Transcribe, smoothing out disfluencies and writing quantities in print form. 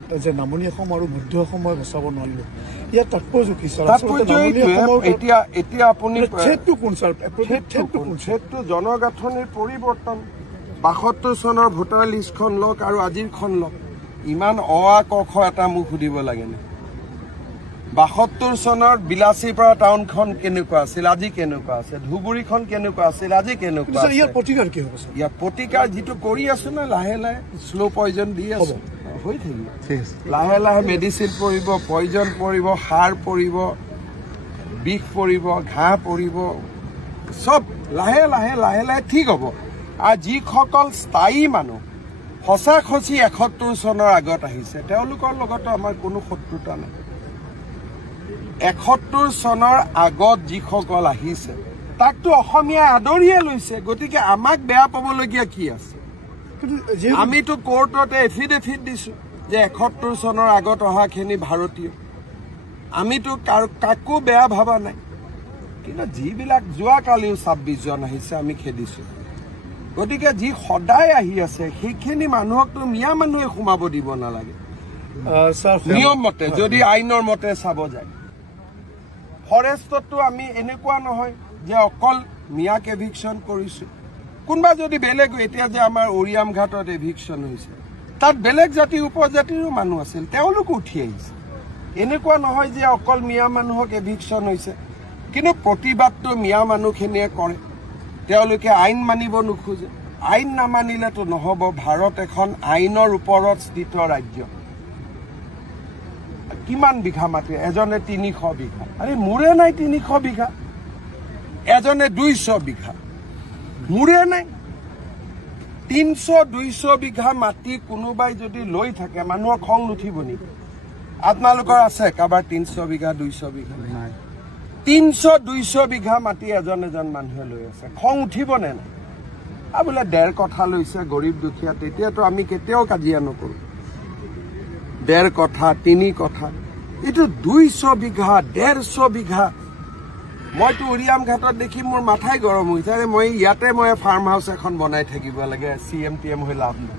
যে নামনি অসম আৰু মধ্য অসমৰ বচাব নোৱাৰিলো ইয়াৰ তাৎপৰ্য কি স্যাৰ এতিয়া আপুনি সেইটো কোন স্যাৰ সেইটো জনগাঁথনিৰ পৰিৱৰ্তন ৭২ চনৰ ভোটাৰ লিষ্টখন লওক আৰু আজিৰখন লওক ইমান অ আ ক খ এটা মোক সুধিব লাগে নে ৭২ চনৰ বিলাসীপাৰা টাউনখন কেনেকুৱা আছিল আজি কেনেকুৱা আছে ধুবুৰীখন কেনেকুৱা আছিল আজি কেনেকুৱা আছে ইয়াৰ প্ৰতিকাৰ কি হ'ব স্যাৰ ইয়াৰ প্ৰতিকাৰ যিটো কৰি আছো না লাহে লাহে স্লো পয়জন দি আছো হৈ থাকিব লাহে লাহে মেডিচিন পৰিব পয়জন পৰিব সাৰ পৰিব বিষ পৰিব ঘাঁহ পৰিব সব লাহে লাহে লাহে লাহে ঠিক হ'ব আৰু যিসকল স্থায়ী মানুহ সঁচা খচি ৭১ চনৰ আগত আহিছে তেওঁলোকৰ লগতো আমাৰ কোনো শত্ৰুতা নাই ৭১ চনৰ আগত যিসকল আহিছে তাকতো অসমীয়াই আদৰিয়ে লৈছে গতিকে আমাক বেয়া পাবলগীয়া কি আছে আমিতো কোৰ্টতে এফিডেভিট দিছো যে ৭১ চনৰ আগত অহাখিনি ভাৰতীয় আমিতো কাকো বেয়া ভাবা নাই কিন্তু যিবিলাক যোৱাকালিও ২৬ জন আহিছে আমি খেদিছো গতিকে যি সদায় আহি আছে সেইখিনি মানুহকতো মিয়া মানুহে সোমাব দিব নালাগে নিয়ম মতে যদি আইনৰ মতে চাব যায় ফৰেষ্টতো আমি এনেকুৱা নহয় যে অকল মিয়াক এভিকশ্যন কৰিছো কোনোবা যদি বেলেগ এতিয়া যে আমাৰ ওৰিয়াম ঘাটত এভিকশ্যন হৈছে তাত বেলেগ জাতি উপজাতিৰো মানুহ আছিল তেওঁলোক উঠি আহিছে এনেকুৱা নহয় যে অকল মিয়া মানুহক এভিকশ্যন হৈছে কিন্তু প্ৰতিবাদটো মিয়া মানুহখিনিয়ে কৰে তেওঁলোকে আইন মানিব নোখোজে আইন নামানিলেতো নহ'ব ভাৰত এখন আইনৰ ওপৰত স্থিত ৰাজ্য কিমান বিঘা মাটি এজনে ৩০০ বিঘা আৰে মোৰে নাই ৩০০ বিঘা এজনে ২০০ বিঘা মোৰে নাই ৩০০-২০০ বিঘা মাটি কোনোবাই যদি লৈ থাকে মানুহৰ খং নুঠিব নেকি আপোনালোকৰ আছে কাবাৰ ৩০০ বিঘা ২০০ বিঘা নাই ৩০০-২০০ বিঘা মাটি এজন মানুহে লৈ আছে খং উঠিব নে নাই বোলে ১.৫ কঠা লৈছে গৰীব দুখীয়া তেতিয়াতো আমি কেতিয়াও কাজিয়া নকৰো ১.৫ কঠা ৩ কঠা এইটো ২০০ বিঘা ১৫০ বিঘা মইতো উৰিয়াম ঘাটত দেখি মোৰ মাথাই গৰম হৈছে মই ইয়াতে মই ফাৰ্ম হাউচ এখন বনাই থাকিব লাগে CM TM হৈ লাভ নাই